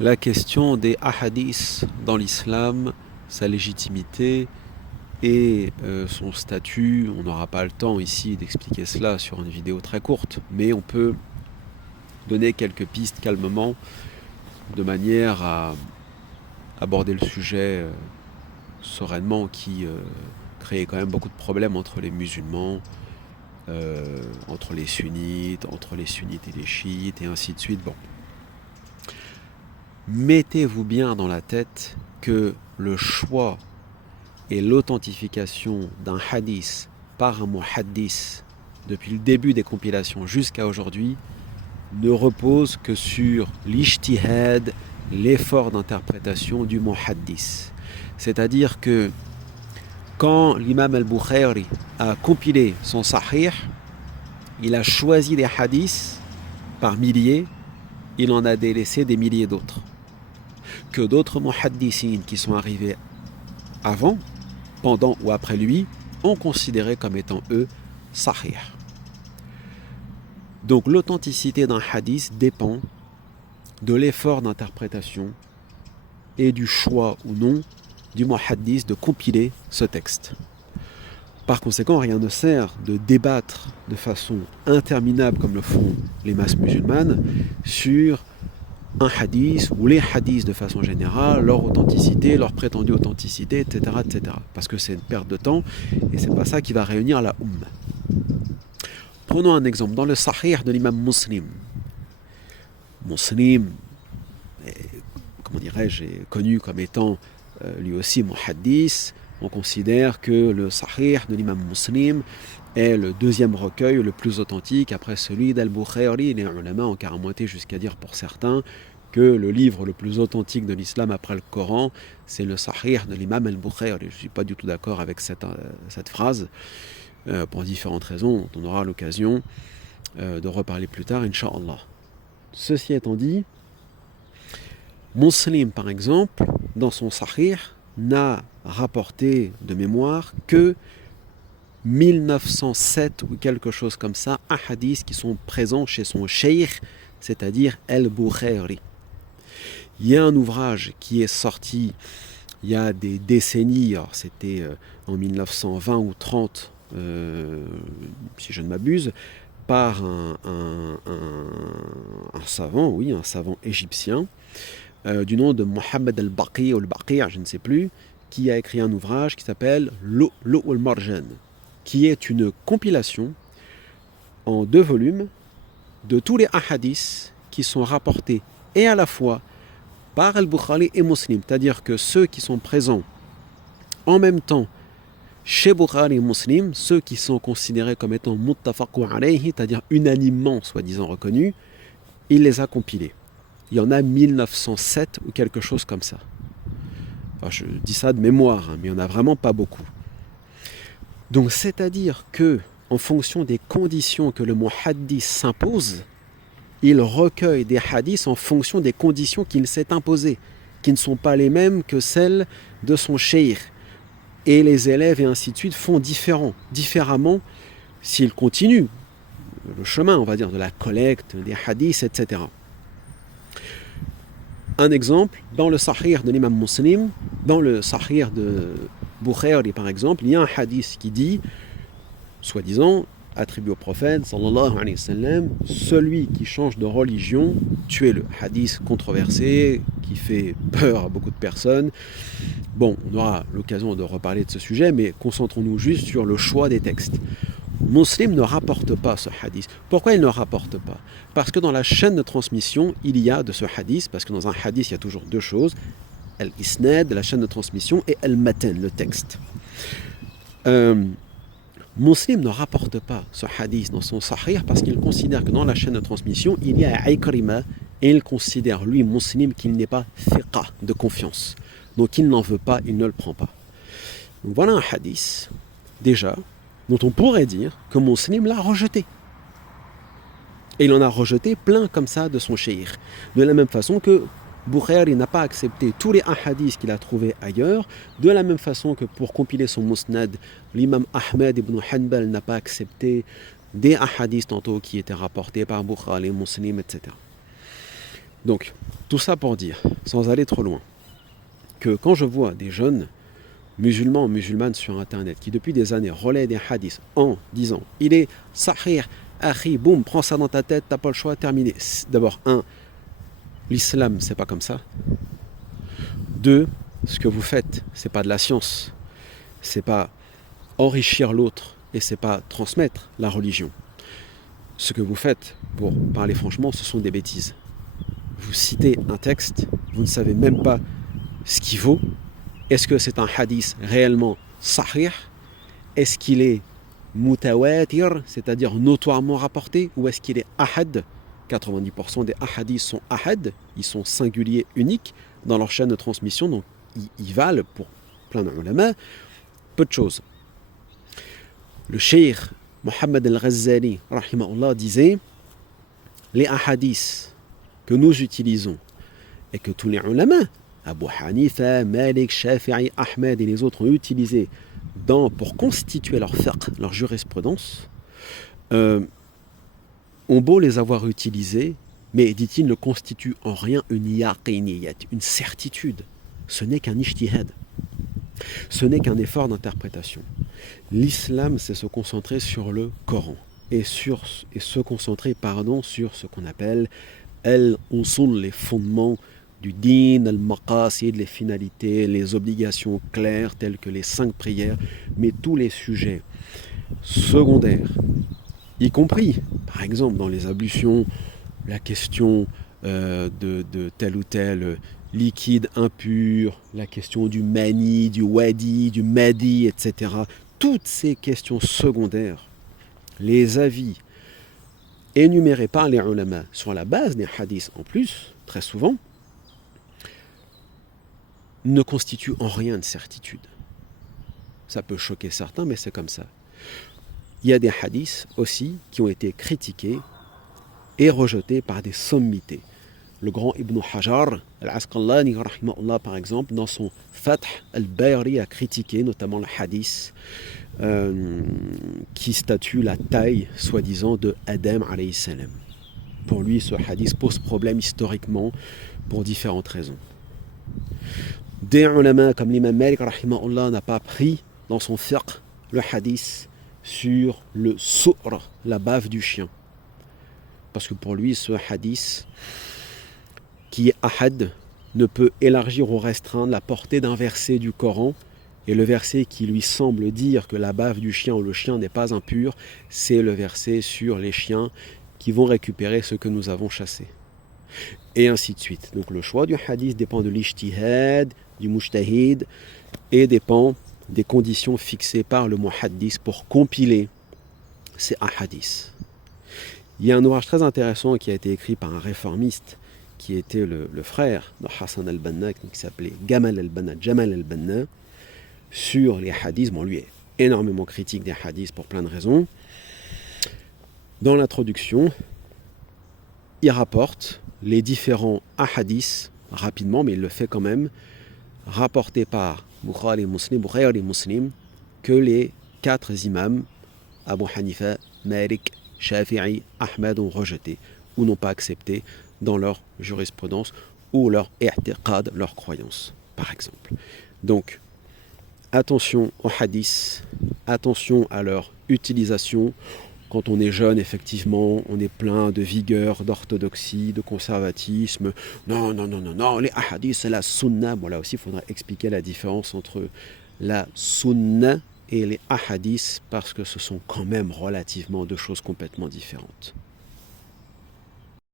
La question des ahadiths dans l'islam, sa légitimité et son statut, on n'aura pas le temps ici d'expliquer cela sur une vidéo très courte, mais on peut donner quelques pistes calmement de manière à aborder le sujet sereinement qui crée quand même beaucoup de problèmes entre les musulmans, entre les sunnites et les chiites et ainsi de suite. Bon. Mettez-vous bien dans la tête que le choix et l'authentification d'un hadith par un muhaddis depuis le début des compilations jusqu'à aujourd'hui ne repose que sur l'ijtihad, l'effort d'interprétation du muhaddis. C'est-à-dire que quand l'imam al-Bukhari a compilé son sahih, il a choisi des hadiths par milliers, il en a délaissé des milliers d'autres. Que d'autres muhaddisines qui sont arrivés avant, pendant ou après lui, ont considéré comme étant eux sahih. Donc l'authenticité d'un hadith dépend de l'effort d'interprétation et du choix ou non du muhaddis de compiler ce texte. Par conséquent, rien ne sert de débattre de façon interminable comme le font les masses musulmanes sur un hadith ou les hadiths de façon générale, leur authenticité, leur prétendue authenticité, etc., etc. Parce que c'est une perte de temps et c'est pas ça qui va réunir la Ummah. Prenons un exemple. Dans le Sahih de l'imam Muslim, comment dirais-je, est connu comme étant lui aussi muhaddis. On considère que le Sahih de l'imam Muslim est le deuxième recueil le plus authentique après celui d'Al-Bukhari. Les ulama ont carrément été jusqu'à dire pour certains que le livre le plus authentique de l'islam après le Coran, c'est le Sahih de l'imam Al-Bukhari. Je ne suis pas du tout d'accord avec cette phrase, pour différentes raisons, dont on aura l'occasion de reparler plus tard, Inch'Allah. Ceci étant dit, Muslim, par exemple, dans son Sahih, n'a rapporté de mémoire que 1907 ou quelque chose comme ça, hadiths qui sont présents chez son cheikh, c'est-à-dire Al-Bukhari. Il y a un ouvrage qui est sorti il y a des décennies, alors c'était en 1920 ou 30, si je ne m'abuse, par un savant, oui, un savant égyptien, du nom de Mohammed al-Baqi ou al-Baqi, je ne sais plus, qui a écrit un ouvrage qui s'appelle Lu'lu' al-Marjan, qui est une compilation en 2 volumes de tous les ahadiths qui sont rapportés et à la fois par Al-Bukhari et Muslim, c'est-à-dire que ceux qui sont présents en même temps chez Bukhari et Muslim, ceux qui sont considérés comme étant muttafaqu alayhi, c'est-à-dire unanimement soi-disant reconnus, il les a compilés. Il y en a 1907 ou quelque chose comme ça. Alors je dis ça de mémoire, mais il n'y en a vraiment pas beaucoup. Donc c'est-à-dire que, en fonction des conditions que le muhaddis s'impose, il recueille des hadiths en fonction des conditions qu'il s'est imposées, qui ne sont pas les mêmes que celles de son cheikh. Et les élèves et ainsi de suite font différemment s'ils continuent le chemin, on va dire, de la collecte des hadiths, etc. Un exemple, dans le Sahih de l'imam Muslim, dans le Sahih de Bukhari par exemple, il y a un hadith qui dit, soi-disant, attribué au prophète, sallallahu alayhi wa sallam, celui qui change de religion, tuez-le. Hadith controversé, qui fait peur à beaucoup de personnes. Bon, on aura l'occasion de reparler de ce sujet, mais concentrons-nous juste sur le choix des textes. Muslim ne rapporte pas ce hadith. Pourquoi il ne rapporte pas? Parce que dans la chaîne de transmission, il y a de ce hadith, parce que dans un hadith, il y a toujours 2 choses, al-isnad, la chaîne de transmission, et al-matan, le texte. Muslim ne rapporte pas ce hadith dans son sahih parce qu'il considère que dans la chaîne de transmission, il y a Ikrima et il considère, lui, Muslim, qu'il n'est pas thiqa, de confiance. Donc il n'en veut pas, il ne le prend pas. Donc voilà un hadith, déjà, dont on pourrait dire que Muslim l'a rejeté. Et il en a rejeté plein comme ça de son cheikh. De la même façon que Bukhari n'a pas accepté tous les hadiths qu'il a trouvés ailleurs, de la même façon que pour compiler son musnad, l'imam Ahmed ibn Hanbal n'a pas accepté des hadiths tantôt qui étaient rapportés par Bukhari, Muslim, etc. Donc, Tout ça pour dire, sans aller trop loin, que quand je vois des jeunes musulmans ou musulmanes sur internet qui depuis des années relaient des hadiths en disant il est sahih, akhi, boum, prends ça dans ta tête, t'as pas le choix, terminé. D'abord, l'islam c'est pas comme ça. Deux, ce que vous faites, c'est pas de la science, c'est pas enrichir l'autre et c'est pas transmettre la religion. Ce que vous faites, pour parler franchement, ce sont des bêtises. Vous citez un texte, vous ne savez même pas ce qu'il vaut. Est-ce que c'est un hadith réellement sahih? Est-ce qu'il est mutawatir, c'est-à-dire notoirement rapporté, ou est-ce qu'il est ahad? 90% des ahadiths sont ahad, ils sont singuliers, uniques dans leur chaîne de transmission, donc ils valent pour plein d'ulama peu de choses. Le cheikh Mohammed al-Ghazali rahimahullah disait les ahadiths que nous utilisons et que tous les ulama, Abu Hanifa, Malik, Shafi'i, Ahmed et les autres ont utilisé pour constituer leur fiqh, leur jurisprudence, ont beau les avoir utilisés, mais dit-il ne constitue en rien une yaqiniyat, une certitude. Ce n'est qu'un ijtihad. Ce n'est qu'un effort d'interprétation. L'islam, c'est se concentrer sur le Coran et se concentrer sur ce qu'on appelle al-usul, les fondements du din, al-maqasid, les finalités, les obligations claires telles que les 5 prières, mais tous les sujets secondaires, y compris, par exemple, dans les ablutions, la question de tel ou tel liquide impur, la question du mani, du wadi, du madi, etc. Toutes ces questions secondaires, les avis énumérés par les ulama sur la base des hadiths en plus, très souvent, ne constituent en rien de certitude. Ça peut choquer certains, mais c'est comme ça. Il y a des hadiths aussi qui ont été critiqués et rejetés par des sommités. Le grand Ibn Hajar al-Asqalani, rahimahullah, par exemple, dans son Fath al-Bayri, a critiqué notamment le hadith qui statue la taille, soi-disant, de Adam alayhi salam. Pour lui, ce hadith pose problème historiquement pour différentes raisons. Des ulama comme l'imam Malik, rahimahullah, n'a pas pris dans son fiqh le hadith sur le su'r, la bave du chien. Parce que pour lui, ce hadith qui est ahad ne peut élargir ou restreindre la portée d'un verset du Coran, et le verset qui lui semble dire que la bave du chien ou le chien n'est pas impur, c'est le verset sur les chiens qui vont récupérer ce que nous avons chassé. Et ainsi de suite. Donc le choix du hadith dépend de l'ijtihad, du mujtahid, et dépend des conditions fixées par le muhaddis pour compiler ces ahadiths. Il y a un ouvrage très intéressant qui a été écrit par un réformiste qui était le frère de Hassan al-Banna, qui s'appelait Jamal al-Banna, sur les hadiths. Bon, lui est énormément critique des hadiths pour plein de raisons. Dans l'introduction, il rapporte les différents ahadiths, rapidement, mais il le fait quand même, rapportés par Bukhari et Muslim, que les 4 imams, Abu Hanifa, Malik, Shafi'i, Ahmed, ont rejeté ou n'ont pas accepté dans leur jurisprudence ou leur i'tiqad, leur croyance, par exemple. Donc, attention aux hadiths, attention à leur utilisation. Quand on est jeune, effectivement, on est plein de vigueur, d'orthodoxie, de conservatisme. Non, les hadiths, c'est la sunna. Bon, là aussi, il faudra expliquer la différence entre la sunna et les hadiths, parce que ce sont quand même relativement 2 choses complètement différentes.